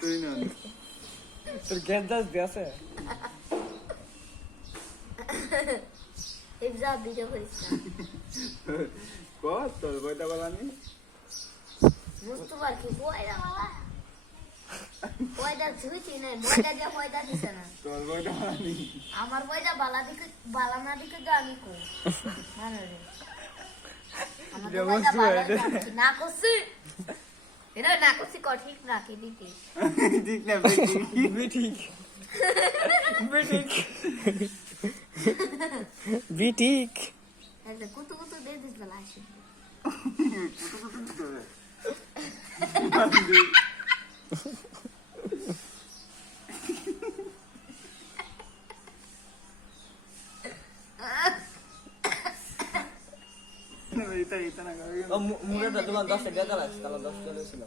তুই না তোর গ্যাস দাস দিয়েছে এফজা ভিডিও করিস না কত তোর বইটা বলানি মুস্তফার কি বইরা বাবা বইটা ছুঁইছি না বইটা যে বইটা দিছে না তোর বইটা বলানি আমার বইটা বালা না দিকে তো আমি কই মানে রে আমার তো বইটা বালা না করছি এরা না করছি ঠিক না কি দিতে ঠিক না বিঠিক বিঠিক বিঠিক একটা কুতু কুতু দে দিস বলা আসে এটা না মুখে তো তোমার 10 টাকা গেল কাল 10 টাকা ছিল